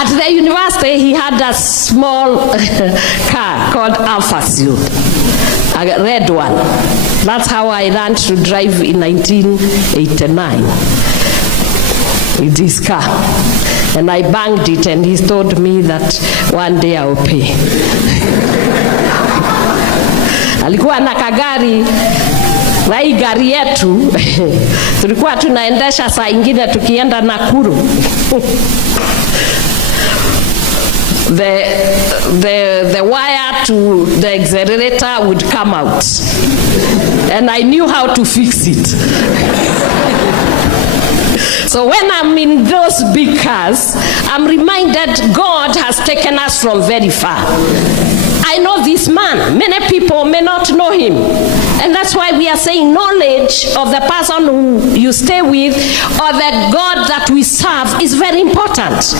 At the university, he had a small car called Alpha Suit, a red one. That's how I learned to drive in 1989 with his car. And I banged it, and he told me that one day I'll pay. Alikuwa na kagari, na hii gari yetu tulikuwa tunaendesha saa ingine tukienda Nakuru. The wire to the accelerator would come out, and I knew how to fix it. So when I'm in those big cars, I'm reminded God has taken us from very far. I know this man. Many people may not know him. And that's why we are saying knowledge of the person who you stay with or the God that we serve is very important.